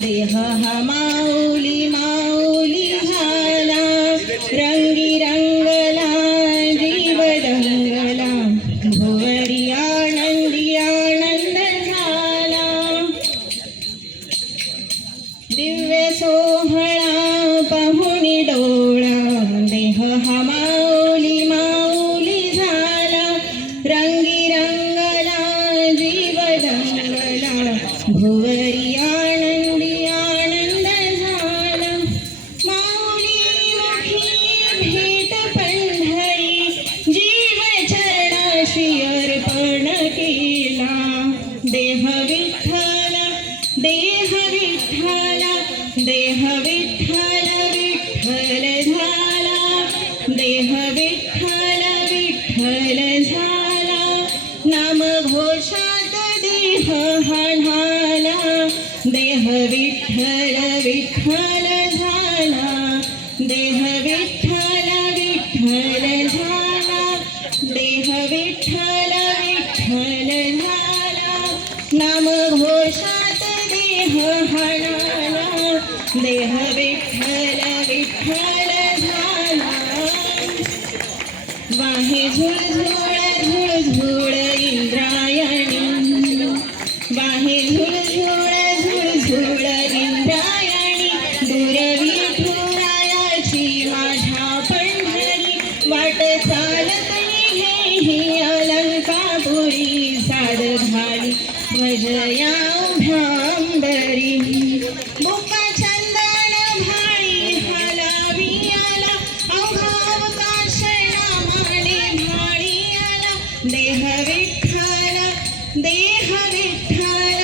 देह हा माऊली माऊली झाला, रंगी रंगला जीव दंगला, भुवरी आनंदी आनंद झाला। दिव्य सोहळा पाहुणी डोळा, देह हा माऊली माऊली झाला, रंगी रंगला जीव दंगला, भुवरी आनंदी आनंद झाला। माऊली मुखी भेट पंढरी, जीव चरणाशी अर्पण केला। देह विठ्ठल देह विठ्ठल देह विठ्ठल विठ्ठल झाला, देह विठ्ठल विठ्ठल झाला। नाम घोषात देह हाणाला, देह विठ्ठल विठ्ठल झाला, देह विठ्ठल विठ्ठल झाला, देह विठ्ठल विठ्ठल झाला। नाम घोषात देह हाणाला, देह विठ्ठल विठ्ठल झाला। वाहे झुळझुळ झुळझुळ इंद्रायणी, वाहे झुळझुळ झुळझुळ इंद्रायणी, दूर विठुरायाची माझ्या पंढरी, वाट चालत निघे अलंकापुरी, साद घाली ध्वजया उभ्यांबरी। मुका चंदन भाळी हलावी आला, अवघावकाश नामाने भाळी आला। देह विठ्ठल देह विठ्ठल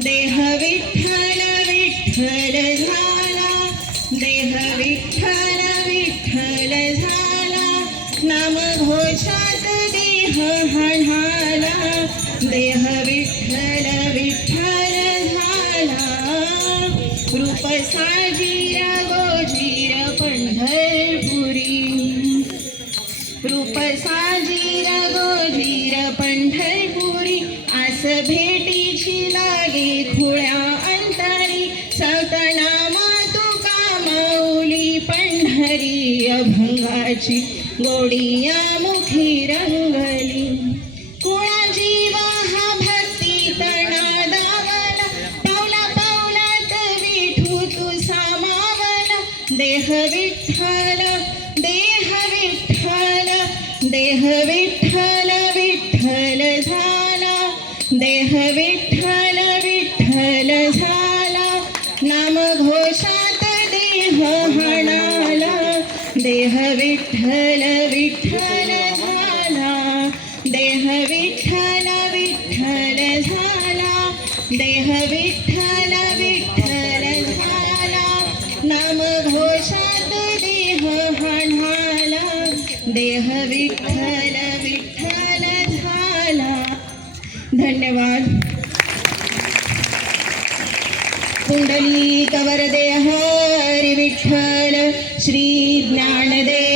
देह विठ्ठल विठ्ठल झाला, देह विठ्ठल विठ्ठल झाला। नाम घोषात देह हाणाला, देह विठ्ठल विठ्ठल झाला। रूप साजीर गोजीर पंढरपुरी, रूप साजीर गोजीर पंढरपुरी, आस भेटीची लागे खुळ्या अंतरी, सतनामा तुका माऊली पंढरी, अभंगाची गोडिया मुखी रंगली। कुणा जीव हा भक्ती तणा दावला, पावला पावलात विठू तू सामावला। देह विठ्ठल देह विठ्ठल देह विठ्ठल विठ्ठल झाला, देह विठ्ठल विठ्ठल झाला। नाम घोषात देह हाणाला, देह विठ्ठल विठ्ठल झाला, देह विठ्ठल विठ्ठल झाला, देह विठ्ठल विठ्ठल झाला। नाम घोषात देह हाणाला, देह विठ्ठल विठ्ठल झाला। धन्यवाद। पुंडलिक वरदे हरी विठ्ठल, श्री ज्ञानदेव